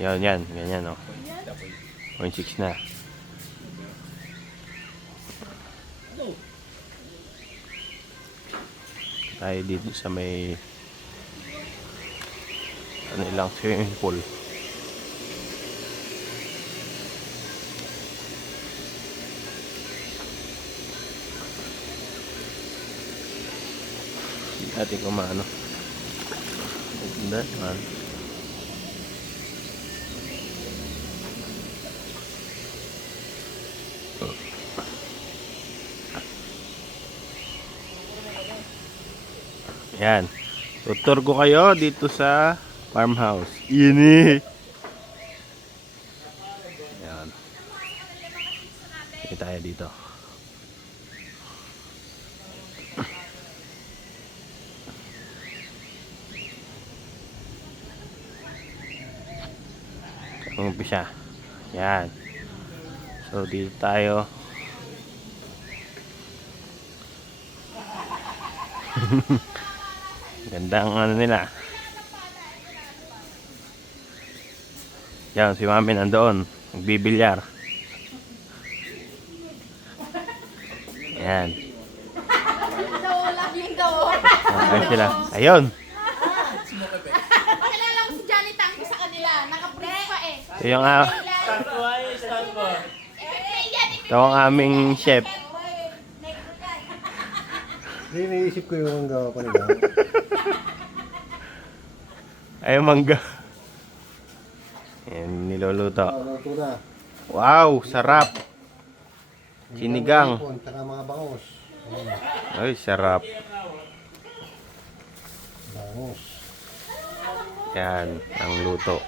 Yan. Ganyan, oh. 0.6 na. Tayo dito sa may ano ilang swimming pool. Dati kumano. Ganda man. Yan. Tutur ko kayo dito sa farmhouse. Ini. Yan. Sige tayo dito. Umpisa. Yan. So dito tayo. Ganda ang ano nila. Yan, si Mami nandoon. Nagbibilyar. Yan. Ayun sila. Ayun. Pakilala ko si Johnny Tango sa kanila. Naka-brief pa eh. Ito yung ito ang aming chef. Hindi, naisip ko yung gawa pa nila. Ay, mangga. Yan, niluluto. Luto na. Wow, sarap. Sinigang. Tsaka mga bangos. Ay, sarap. Bangos. Yan, ang luto.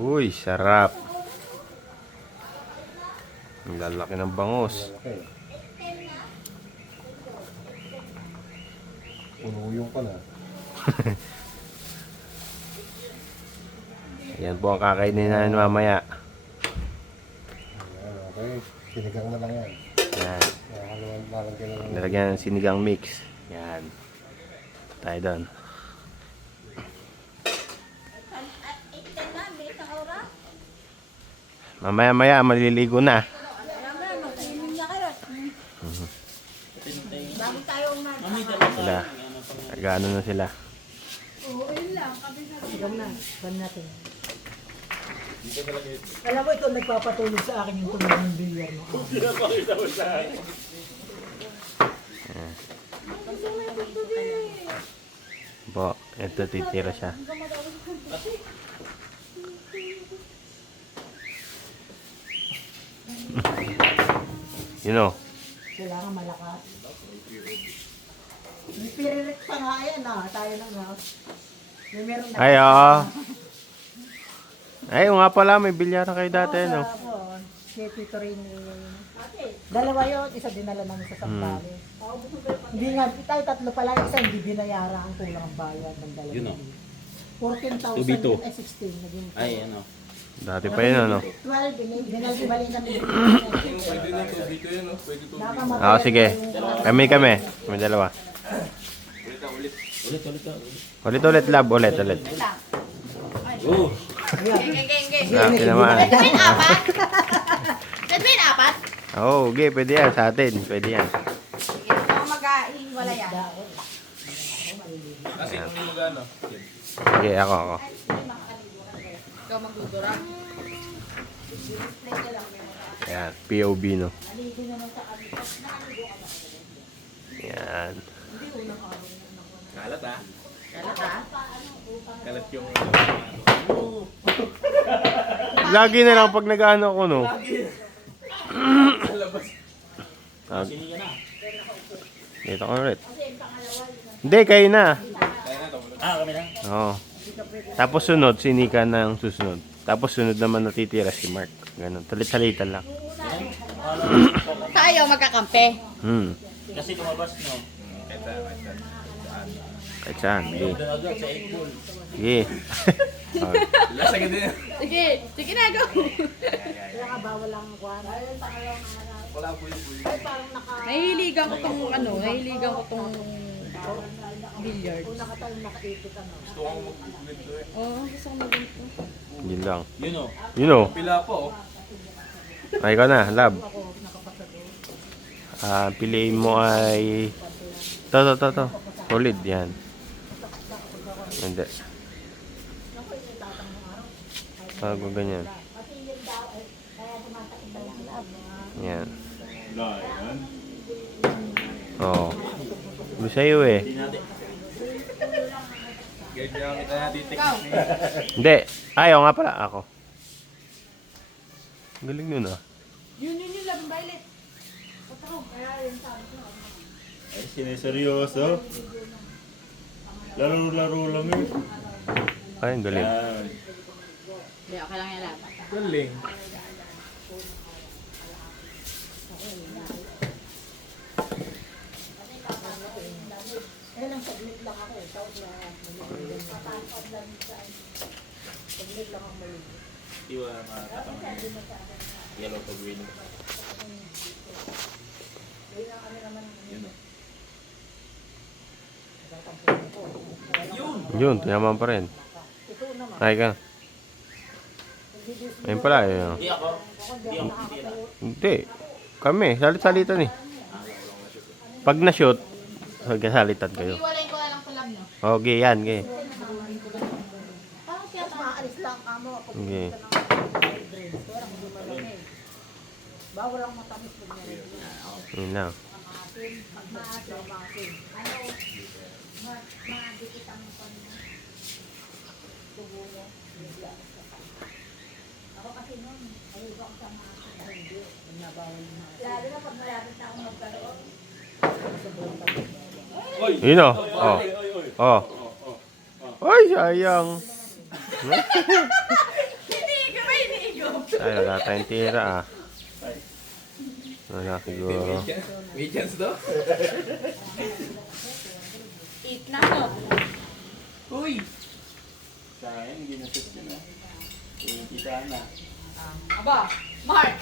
Uy, sarap. Ang lalaki ng bangus. Okay. Unuyong pa na. Yan po ang kakainin namin mamaya. Ayan, okay. Sinigang na lang yan. Yan. Lalagyan na lang. Nilagyan ng sinigang mix. Yan. Tayo doon. Mamaya maliligo na. Sila. Nagano na sila. Sigaw na, ban natin. Alam mo ito, nagpapatulog sa akin yung tunog ng bilyar mo. Po, ito titira siya. You know. Kailangan malakas. May piririk pa nga yan tayo lang May meron na. Ay, oo. Ay, nga pala, may bilyara kayo dati, no? Si Tito Rini. Dalawa yun, isa dinala namin sa Sambales. Hindi nga, tayo tatlo pala, isa hindi binayara ang kulang ang bayad ng dalawa. Yun o. 14,000 Ubito. yun, 16. Naging Ay, ano. Dati pa yun, ano? 12, binalibali kami. Ah, sige. Kami. Kami dalawa. Ulit, lab. Ulit. Oh! Grabe naman. Edwin, apat? Edwin, apat? Oo, okay, pwede yan sa atin. Pwede yan. Sige, ako mag-iwala yan. Sige, ako. Ikaw magdudura. Yan, POV, no? Yan. Kalat ah. Kalat ha? Kalat yung... Lagi na lang pag nag-ano ako, no? Siniga na. Dito ko ulit. Hindi, kayo na. Ah, kami na. Oo. Tapos sunod, sinika ng susunod. Tapos sunod naman natitira si Mark. Ganun, talit-talitan lang. Tayo magkakampi. Kasi tumabas, no? Kahit saan, sige. Doon agad sa 8 pool. Sige. Lasa ka din. Sige na, go. Kaya nga bawal lang kuhan. Nahihiligan ko tong billiard. Kung nakatayo nakaipit Oo, gusto ko mag-ganito. Yun lang. Yun o. You know. Pila po. Ay, ikaw na, lab. Piliin mo ay... To. Solid, yan. Hindi. Ganyan. Yan. Oo. Sabi sa'yo eh. Hindi natin. Ganyan kita na Ikaw. Hindi. Ayaw nga pala. Ako. Galing nun ah. Yun yung labing violet. Ay, sineseryoso. Laro-laro lang yun. Ay, ang galing. Yan. Hindi, okay lang yan lang. Galing. Eh, lang saglit lang ako eh. Tawag na. Saglit lang ako maligo. Iwa makakataman yun. Yellow to green. Yun o. Yun, tinaman pa rin. Ay ka. Ayun pala. Ayun. Hindi ako. Hindi ako titira. Hindi. Kami, salit-salitan eh. Pag na-shoot, magkasalitan kayo. Iwalayin ko na lang sa lab, no? Okay, yan. Okay. Tapos maalis lang kamo. Okay. Bawal lang matamis pag meron. Yun lang. Yun o. Oh. Oh. Ay, sayang. Ay, wala tayong tira ah. Wala siguro. May chance to? Eat na to. Uy! Sayang, hindi na-shoot yun ah. Kita na. Aba, Mark.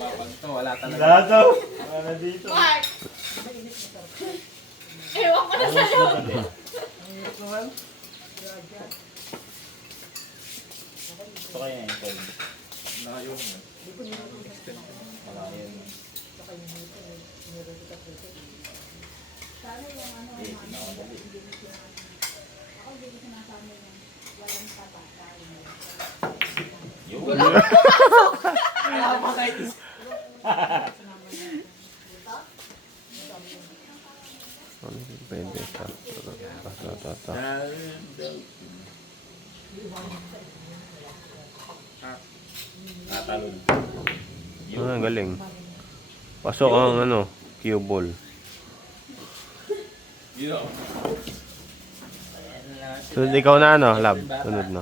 Mapag to, wala talaga. Wala to. Wala dito. Mark. Ewan ko na sa'yo. Ito kaya yung tol. Nakayo mo. Wala yun. Yun. Wala pa kahit isa. Pwede ito. Ito. Natalon. Ah, galing. Pasok ang ano, cue ball. Yun o. Sunod ikaw na ano, lab. Sunod no.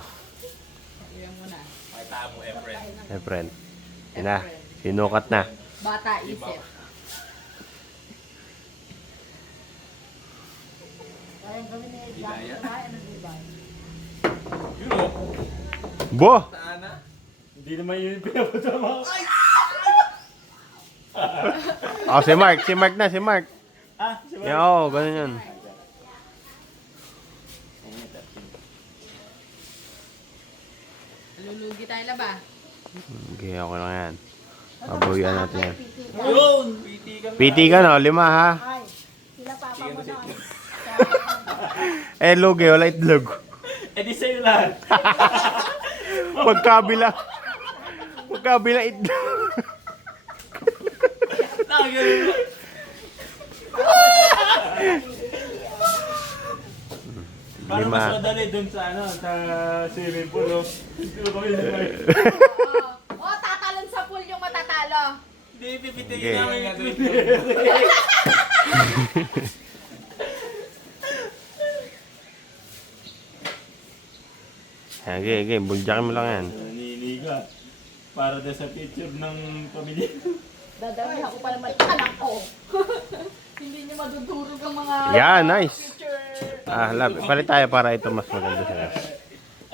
Iwan mo na. Makita mo, Efren. Eh, friend. Yun na. Sinukat na. Bata isip. Kaya gawin na yung Hidaya. ano diba? Yun o. Bo! Taana. Hindi naman yun pinapunta mo. Oh, si Mark. Si Mark na, si Mark. Ah, si Yeah, oo, ganun yun. Lulugi tayo laba. Okay, okay lang yan. Pabuyan natin yan. Yun! PT ka na. PT ka no, 5 ha. Ay, sila papa mo na. Eh, lugi, wala itlog. Eh di sa'yo lahat. Pagkabila. Pagkabila itlog. Nakagaling mo. Para Lima. mas madali dun sa ano, sa swimming pool, no? Hindi mo kami naman. Oh, tatalon sa pool yung matatalo. Hindi, pipitigin Okay. namin nga dun. Okay, buljakin mo lang yan. Naniniga. Para doon sa picture ng pamilya. Dadami ako pa naman anak ko. Hindi niyo madudurog ang mga Yeah, nice. future. Ah, lab, palit tayo para ito mas maganda sa'yo.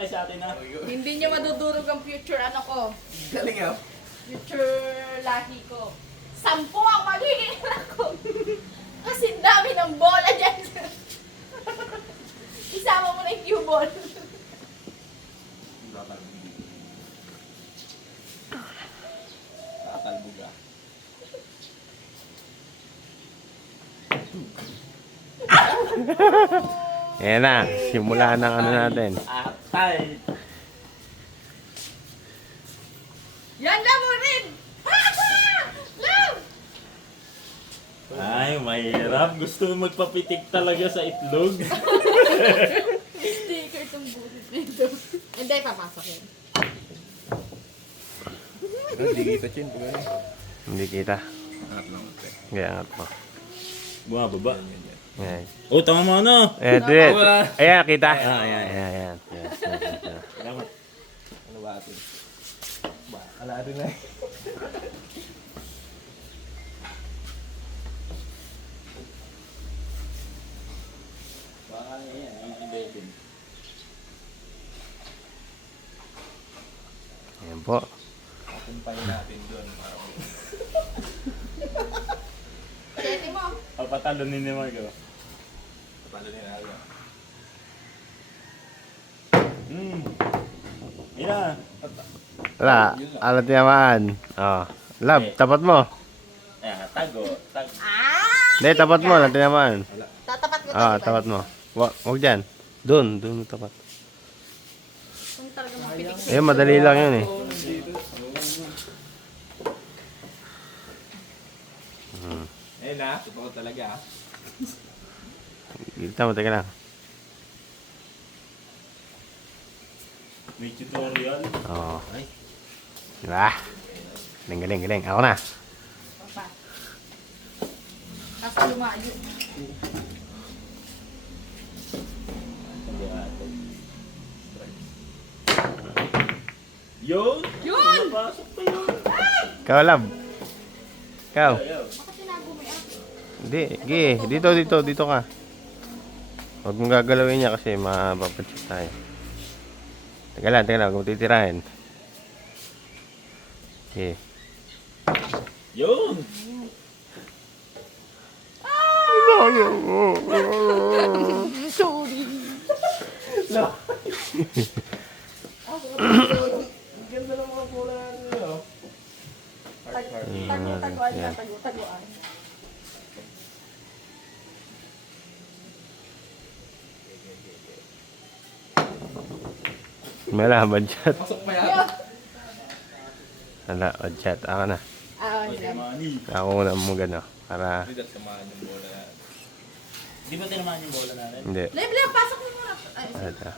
Ay, sa atin na. Hindi niyo madudurog ang future ano ko. Galing ah. Future lahi ko. 10 ang magiging anak ko. Kasi dami ng bola dyan. Isama mo na yung cue ball. Ayan na, simula ng ano natin. Atay. Yan lang mo rin! Love! Ay, mahirap. Gusto mo magpapitik talaga sa itlog. Sticker tong bulit nito. Hindi, papasok yun. Hindi kita. Kaya angat mo. Bumababa. Ayan. Oh, tama mo ano? Ayan, do it. Ayan, kita. Ayan, ayan. Ayan, ayan. Ayan. Salamat. Ano ba atin? Ala rin na. Baka yan, ang ibetin. Ayan po. Kumpayin natin doon. Sete mo. Papatalunin ni Marco. Palo ni Nalo. Ina. Wala, alat naman. Oh. Love, tapat mo. Ayan, tago. Tago. Hindi, tapat mo, alat naman. Tatapat ko Ah, tapat mo. Wag dyan. Doon mo tapat. Kung talaga mapitik. Eh, madali lang yun eh. Eh na, totoo talaga. Kita mo, teka lang. May tutorial. Oo. Diba? Galing, galing, galing. Ako na. Pa. Tapos lumayo. Yun! Yun! Napasok pa yun. Ikaw, love. Ikaw. Ayaw. Bakit tinago mo yan? Hindi, dito ka. Huwag mong gagalawin niya kasi mapapacheck tayo. Teka lang, huwag mo titirahin. Okay. Yun! Sorry. Ganda ng mga bola natin, no? Tago-tagoan niya, tago-tagoan. Wala, bad shot. Pasok pa yan. Wala, bad shot. Ako na. Ah, Pwede money. Ako muna mo gano. Para, Hindi dapat samahan yung bola natin. Di ba tinamaan yung bola natin? hindi. Lev, pasok mo muna. Ay, Ito.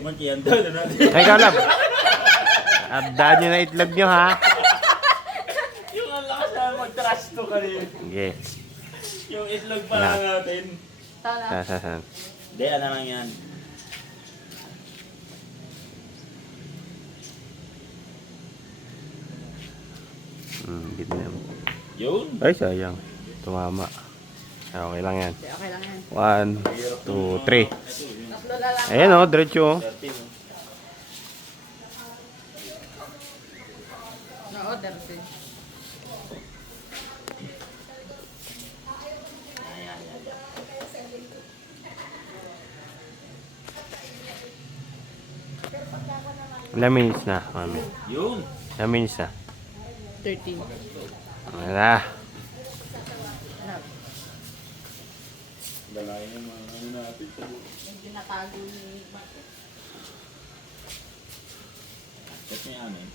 Mankiyan daw na natin. Ay, ikaw, love. Abdaan nyo na itlog nyo, ha? Yung ang lakas na mag-trash to kanina. Okay. Yung itlog pa lang natin. tala. Saan? Hindi, ano lang yan. Gitna mo. Yun! Ay, sayang. Tumama. Okay lang yan. Okay lang yan. 1, 2, 3. Tatlo na lang. Ayan o, diretso. 13. Na-order din. Ilang minutes na, mami? Yun! Ilang minutes na? 13. Wala. Dalayan yung mga ano natin. Yung ginatago ni Marco. Check mo yan eh.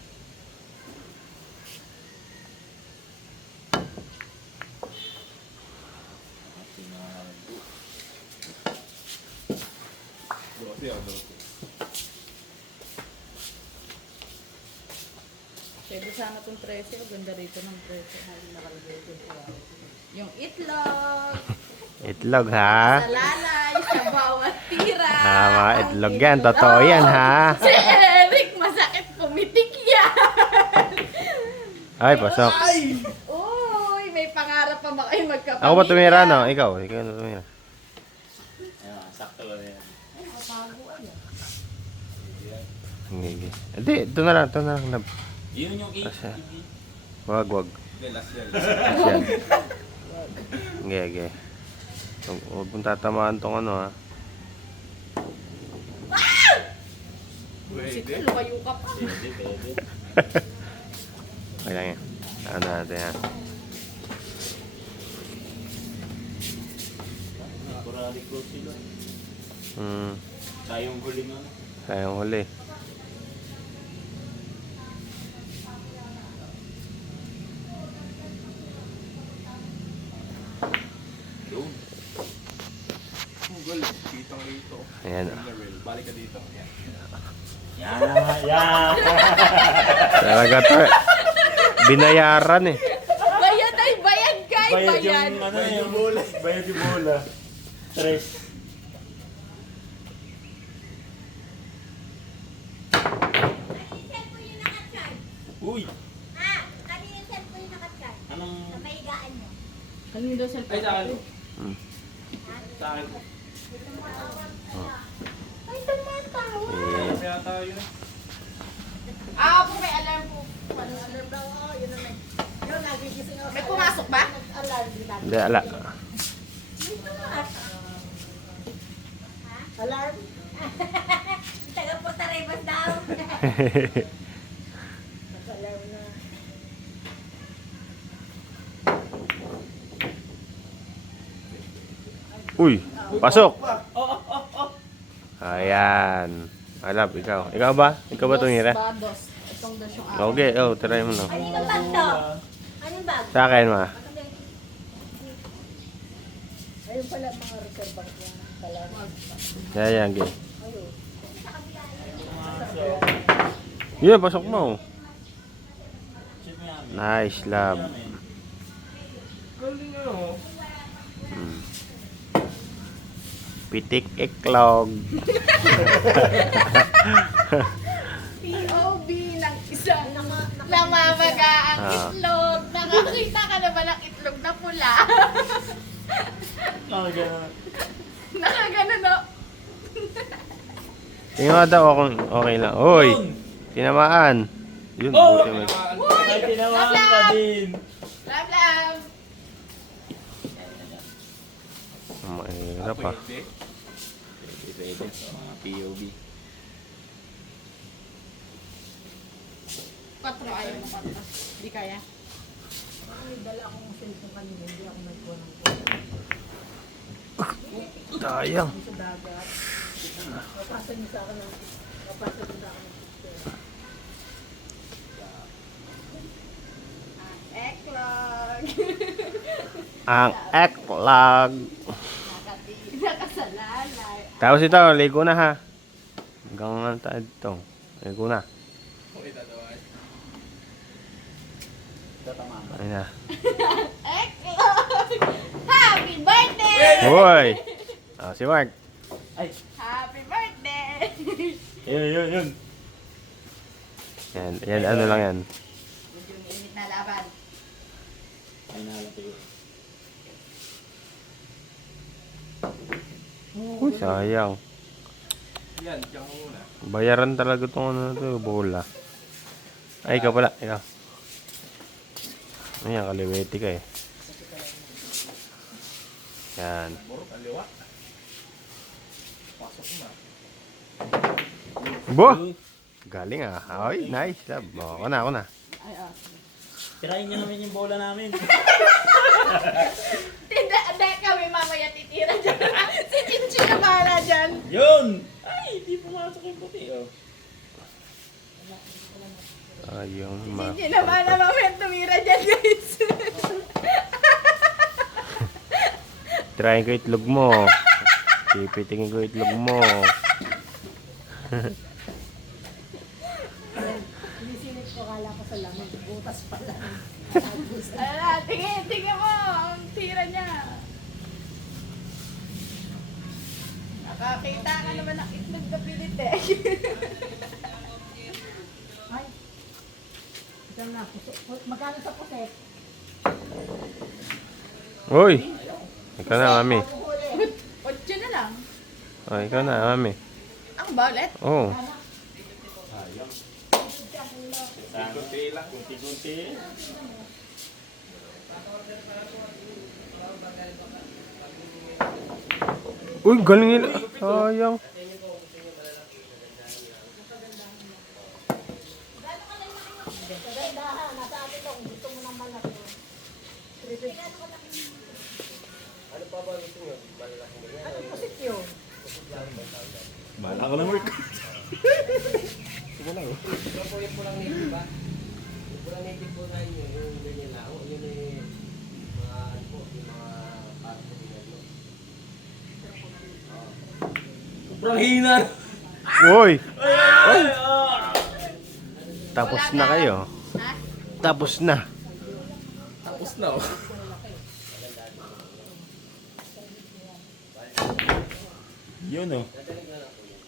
Pwede sana itong 13. Ang ganda rito ng 13. Yung itlog. Itlog, ha? Sa lalay. Sa bawat tira. Mga itlog yan. Totoo yan, ha? Si Eric, masakit pumitik yan. Ay, pasok. Uy, may pangarap pa ba kayo magkapamilya? Ako ba tumira, no? Ikaw na tumira. Ayan, sakto ba yan? Hindi. Hindi, ito na lang, love. Yun yung Asa? 8. Wag. Hindi, last yan. Yan. Okay. Huwag mong tatamaan tong ano, ha? Sige, lumayo ka pa. Pwede. Okay lang yan. Ano natin, ha? Murali ko sila. Tayong huling ano. Sayang huli. Yun. Google, kitang rito. Ayan. Balik ka dito. Yan. Yan! Talaga to eh. Binayaran eh. Bayad ay bayad kay Bayad bayad. yung ano yung bola. Bayad yung bola. Tres. Uy! Anong... Ano daw sa Ay, saan? Saan? Ay, tumatawa. Eh, Kaya tayo. Ah, po may alarm po. May pumasok ba? hindi, ala. Alarm. Taga Puerto Ribas daw. Alarm na. Uy, pasok. Ayan. Alap, ikaw. Ikaw ba? Ikaw ba tumira? Dos. Itong dos yung Okay, try mo na. Anong bag to? Anong bag? Sa akin, ma. Ayun pala mga reserve bank yan. Pala. Yan, gay. Yun, pasok mo. Check mo yan. Nice, love. Galing ano. Pitik iklog. POV ng isang namamaga ang Ah. itlog. Nakakita ka na ba ng itlog na pula? Gano'n. Nakagano no? Tingnan nga daw kung okay lang. Uy, tinamaan. Yun, Oh! buti mo. Ay, tinamaan pa din. Love, love. Mahirap ah. Pwede. Pwede. Mga POV. 4 ayaw mo 4. Hindi kaya. May dala akong cellphone kanina. Hindi ako nagkuha ng phone. Sayang. Sa dagat. Mapasa niyo sa akin ng mapasa niyo sa akin ng picture. Eklog. Ang eklag. Nakasalalay. Tapos ito, ligo na ha. Hanggang tayo dito. Ligo na. Okay, tatawag. Ayun na. Eklog. Happy birthday! Uy! Si Mark. Ay, Happy birthday! yun. Yan, ano lang yan. Medyo mainit na laban. Ay, nalapit. Uy, sayang. Yan, diyan ka muna. Bayaran talaga itong ano na ito, bola. Ay, ikaw pala, ikaw. Ayan, kaliwete ka eh. Yan. Buro, kaliwa. Pasok na. Bo! Galing ah. Ay, nice. Love. Ako na. Ay, Tirahin nyo namin yung bola namin. Hindi kami mamaya titira dyan. Si Chinchi na bahala dyan. Yun! Ay, di pumasok yung puti, oh. Ayun, Chinchi na bahala mamaya tumira dyan, guys. Try ko itlog mo. Pipitingin ko itlog mo. Sinisilip ko, kala ko sa lamang. Butas pala. Tingin mo. Ang tira niya. Nakakita ka naman ng itlog na pilit eh. Ay. Diyan na. Magkano sa puset? Uy! Ikaw na, mami. 8 na lang. Oh, ikaw na, mami. Ang ba ulit? Oh. Kunti lang. Kunti-kunti. Uy, galing nila. Sayang. Kagandahan. Nasa atin ito. Kung gusto mo ng malaki. Ano pa ba gusto nyo? Malaki. Bahala ka lang, Mark. Sobrang hina. Uy! Tapos na kayo. Tapos na. Tapos na oh. Yun oh.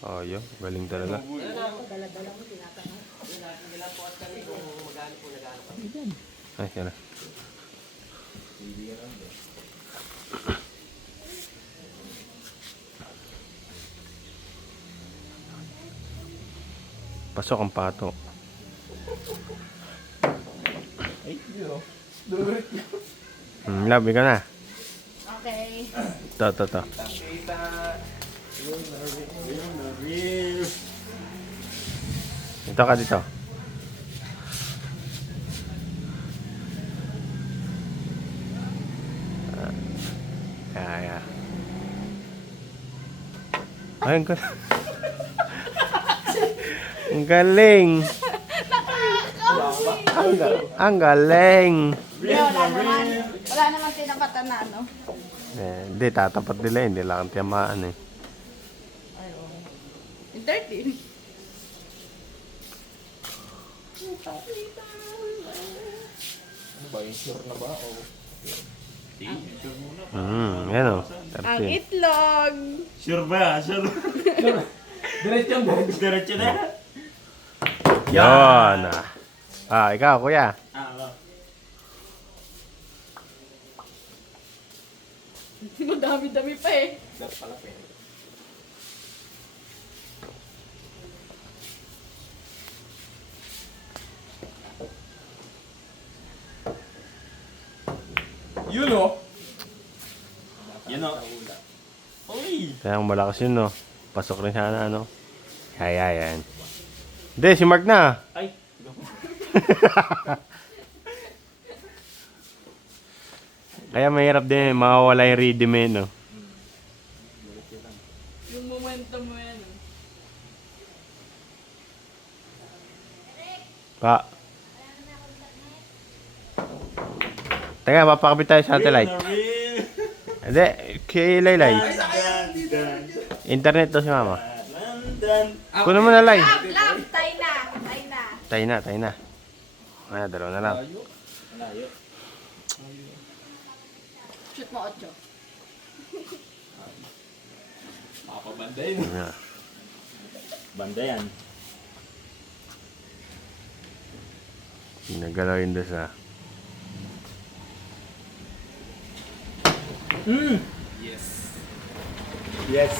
Oh, yun. Galing talaga. Ay, yan na. Pasok ang pato. Ay, yun oh. Love, ikaw na. Okay. To. Kita. Yun na real. Dito ka dito. Yeah. Ay, ang galing. Ang galing. Ang galing. Wala naman tinapatan na ano. Hindi, tatapat nila. Hindi lang tiyamaan eh. Yung 13. Ano ba? Yung sure na ba? O? Yan o. Ang itlog. Sure ba? Sure. Diretso yung diretso. Diretso na. Yan. Ikaw, kuya. Madami-dami pa eh. Dapat pala pera. Yun oh. Yun oh. Uy. Kaya ang malakas yun, no? Pasok rin sana, no? Yan. Hindi, si Mark na. Ay. Kaya mahirap din, mawawala yung rhythm eh, no? Yung momentum mo yan. Pa. Teka, mapakabit tayo sa satellite. Real na real. Hindi, kay Laylay. Dan. Internet to si mama. London. Kuno mo na, Lay. Love, tay na. Tayo na. Dalawa na lang. Malayo. Shoot mo 8. Makapabanda yun. Yan. Banda yan. Nagalawin doon sa... Yes. Yes.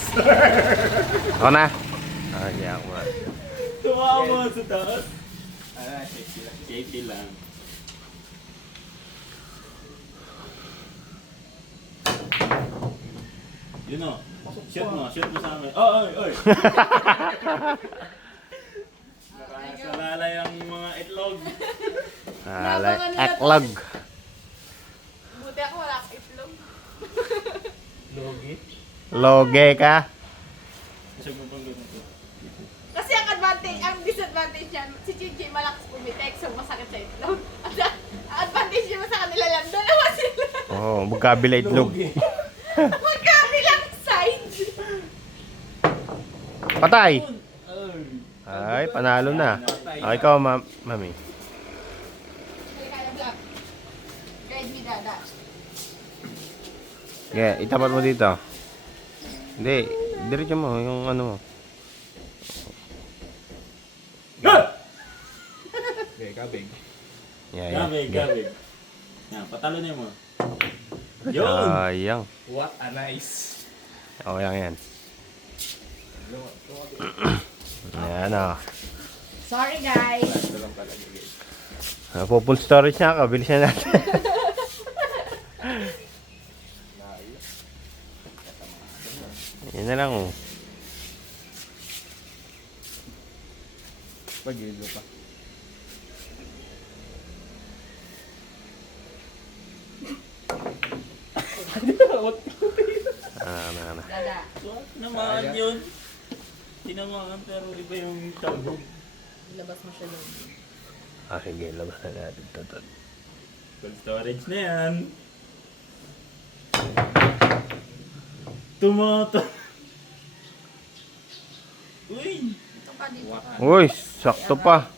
Ako na. Ako na. Tumawa mo sa taas. Ah, safety lang. Safety lang. Yun o. Shoot mo sa amin. Oh, oy. Nakasalalay ang mga itlog. Eklog. Buti ako wala akong itlog. Logi. Loge ka. Isag mo pang ganito. Kasi ang disadvantage niyan, si Chichi malakas pumitek, so masakit sa itlog. Ang advantage niya sa kanila lang, dalawa sila. Oo, magkabila itlog. Logi. Magkabilang side. Patay! Ay. Ay, panalo na. Ikaw, mami. Kaya black. Guide me, dada. Yeah, itapat mo dito. Hindi, diretso mo, yung ano mo. Okay, kabig. Yeah. Gabig. Yan, patalo na mo. Yun! Sayang. What a nice. Okay lang yan. Ayan o. Sorry, guys. Ito lang pala guys. Full storage na ka, bilis na natin. Yan na lang oh. Pag-ilo pa. Ano. Dada. Naman yun. Tinamaan pero iba yung sabog. Ilabas mo siya doon. Ah, sige, labas na natin ito. Cold storage na yan. Tumoto. Uy! Ito pa dito. Uy, sakto pa.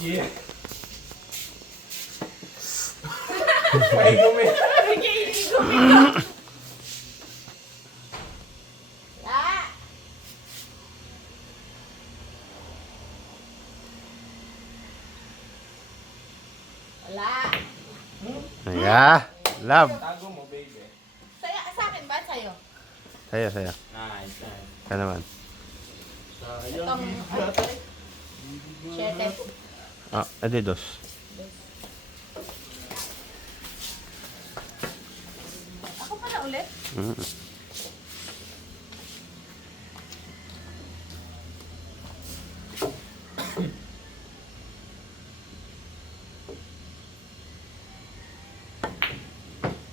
Yeah. Ay, gumi. Ah! Wala. Yeah, love. Tago mo, baby. Sa akin ba? Sa'yo? Saya, saya. Nice, nice. Ka naman. Itong, Siyete. Ah, edi dos. Ako pala ulit? Mm.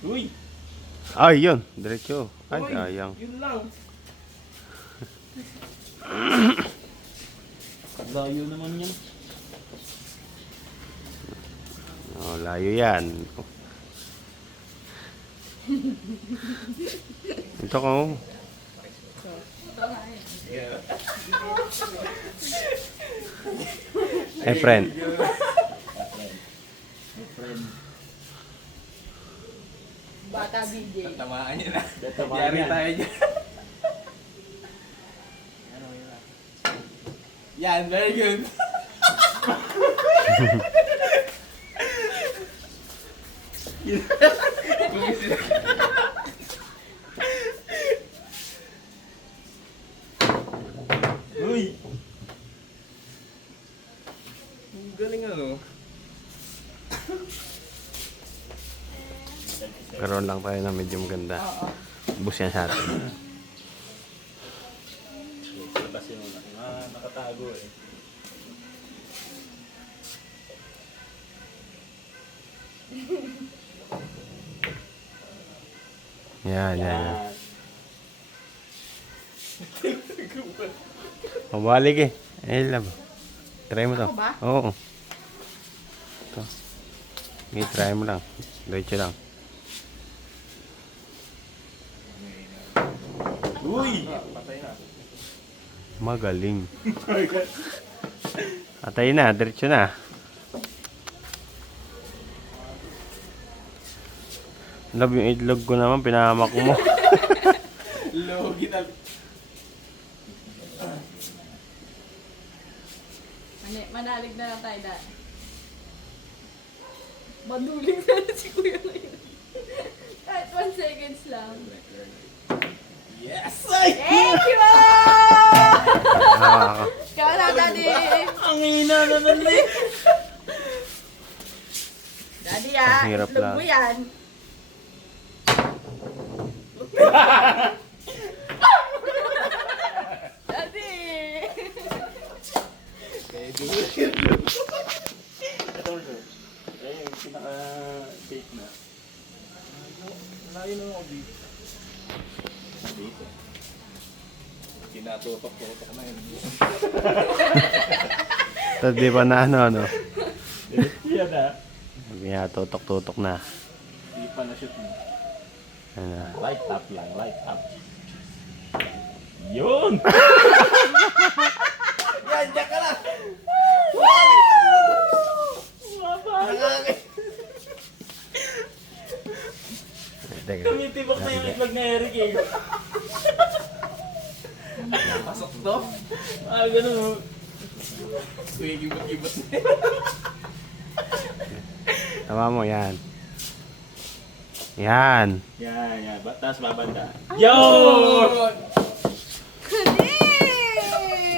Uy! Ay, yun. Diretso. Ay, Uy! sayang. Yun lang. Layo naman yan. Oh, layo yan. Ito ko. Eh, friend. Bata BJ. Tamaan niya na. Tamaan Yari yan. tayo dyan. Yan, very good. Uy! Ang galing ano. Karoon lang tayo na medyo maganda. Bus yan sa atin. Labas yung nakatago eh. Yan, yan, yan. Mabalik eh. Eh, love. Try mo to. Ako ba? Oo. Ito. Okay, try mo lang. Diretso lang. Uy! Patay na. Magaling. Atay na, diretso na. Love, yung itlog ko naman, pinahamak mo. Logi na. Manalig na lang tayo dahil. Manuling na si Kuya ngayon. Kahit 1 seconds lang. Yes! Thank you! Ah, Ikaw na, Daddy! Ang hina naman eh! Daddy, Ang hirap itlog lang. mo yan. Daddy! Ito mo sir. Eh, yung pinaka-bake na. Layo na ako dito. Dito. Kinatutok-tutok na yun. Tapos di pa na ano. Yan ah. Tutok-tutok na. Di pa na-shoot mo. Ano. Light up lang, light up. Yun! Yan, dyan ka lang! Teka. Tumitibok na yung itlog na Eric eh. Pasok to. Ah, ganun oh. Gibot-gibot na. Tama mo, yan. Yan. Yan, yan. Tapos babanda. Yun!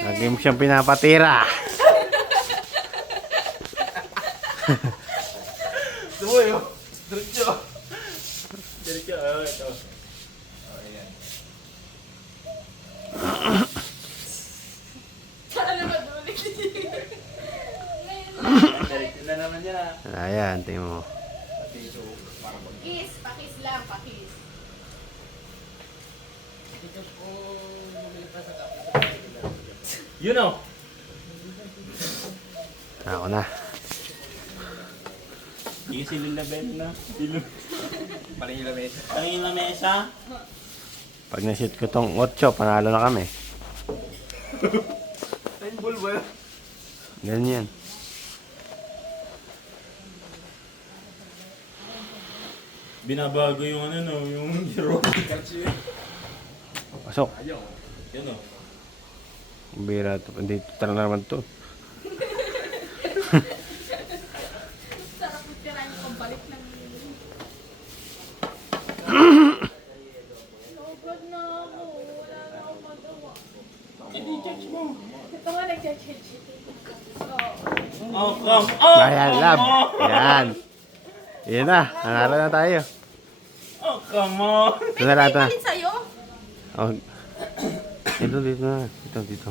Lagi mo siyang pinapatira. Tumoy oh. Diretso. Diretso, oh, ito. Oh, ayan. Saan na maduling? Diretso na naman yan ah. Ayan, tingnan mo. Kiss, pakis lang, pakis. Yun o. Ako na. Yung sililabel na. Paling ilamesa. Tangin na mesa. Pag na-shoot ko tong 8, panalo na kami. Rainbow ba yun? Ganyan. Binabago yung ano no, yung hero. Pasok. Yun o. Bira to. Dito tara naman to. Sarap yung tirahin ko balik ng... Logod na ako. Wala na akong magawa. I-charge mo. Ito nga nag-charge. Oh, come on! Ayan, lab. Ayan. Yan na. Nanalo na tayo. Oh, come on! Ito na lahat na. Alin sa'yo? Oh. Dito na. Dito.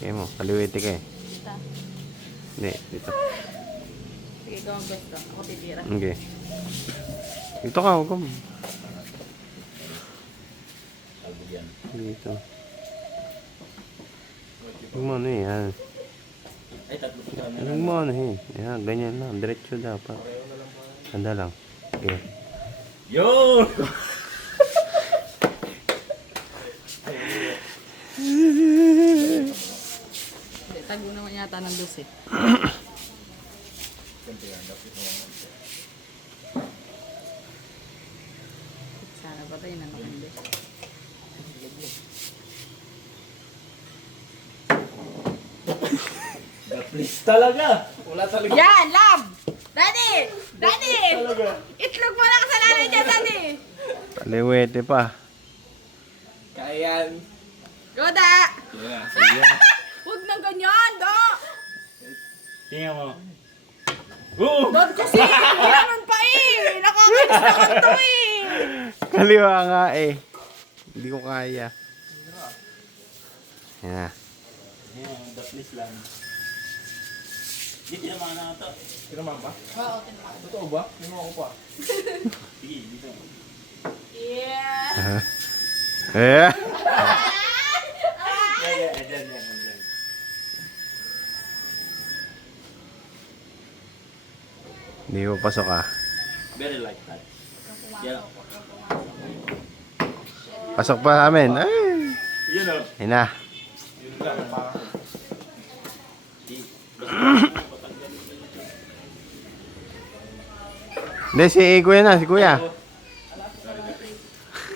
Kaya mo. Kaliwete ka eh. Dito. Hindi. Dito. Sige, ikaw ang gusto. Ako titira. Okay. Dito ka. Huwag ka. Dito. Huwag mo ano eh. Yan. Ay, tatlo pa kami. Huwag mo ano eh. Yan. Ganyan lang. Diretso dapat. Handa lang. Okay. Yun! Hindi, tago naman yata ng dos eh. Sana ba tayo nanakindi? Please talaga! Wala talaga. Yan! Lab! Daddy! Daddy! Talaga. Itlog mo lang kasalanan dyan, Daddy! Kaliwete pa. Kaya yan. Goda! Yeah, sige. Huwag nang ganyan, Do! Tingnan mo. Oo! Dod kasi! Hindi naman pa eh! Nakakainis naman to eh! Kaliwa nga eh. Hindi ko kaya. Yan na. Ayan, the please lang. Hindi naman na ito. Tinaman ba? Oo, tinawag. Totoo ba? Tinaman ko pa. Sige, dito. Yeah! Eh? Ayan. Hindi ko pasok ah. Very light that. Yan. Pasok pa amin. Ay! Yun o. Yan na. Yun lang. Hindi, si kuya na. Si kuya.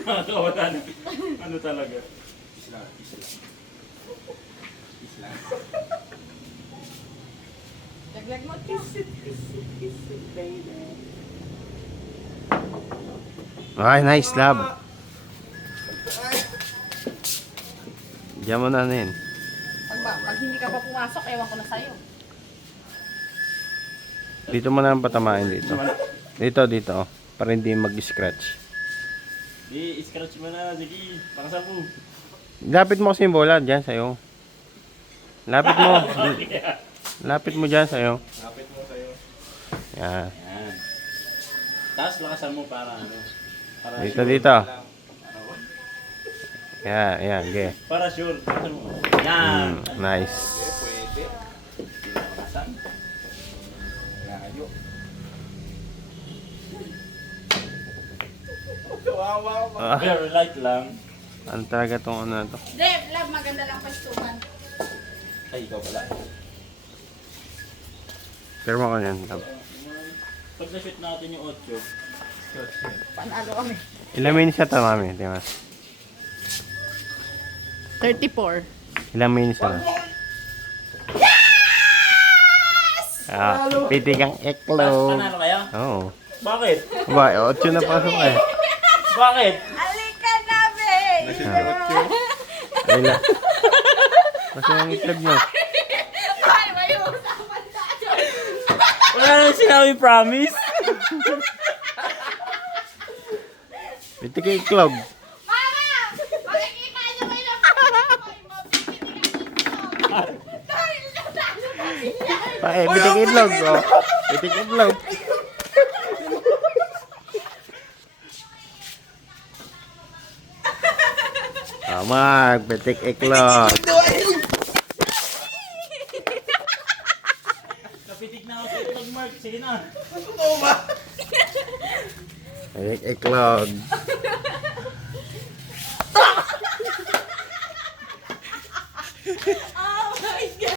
Wala na. Ano talaga? Laglag mo, kiss it, baby. Okay, nice lab. Diyan mo na rin. Pag hindi ka pa pumasok, ewan ko na sa'yo. Dito mo na lang patamain dito. Dito. Oh. Para hindi mag-scratch. I-scratch mo na. Sige, pakasan mo. Lapit mo kasi yung bola dyan sa'yo. Lapit mo. Lapit mo dyan sa'yo. Lapit mo sa'yo. Yan. Yan. Tapos lakasan mo para ano. Para Dito. Yan. Okay. Para sure. Lakasan mo. Yan. Nice. Pwede. Lakasan. Layo. Kawawa pa. Ah, Very light lang. ano talaga tong ano na to? Deb, love, maganda lang pastukan. Ay, ikaw pala. Pero mo ko yan. Lab. Pag na-shoot natin yung 8, Panalo kami. Ilang minutes na to, mami? Diba? 34. Ilang minutes na? Ah, pitikang eklog. Panalo kaya? Oo. Bakit? Ba, 8 na pasok eh. Bakit? Alika na, babe! Ayla. Kasi yung itlog nyo. Ay, may usapan tayo. Wala nang sinabi promise. Pitikang eklog. Mama! Makikita niyo kayo ng dahil natalo kami yan. Pa, pitikang itlog. Oh. Pitikang itlog. Mark, petik iklog. Kapitik na ako sa itlog, Mark. Sige na. Totoo ba? Petik iklog.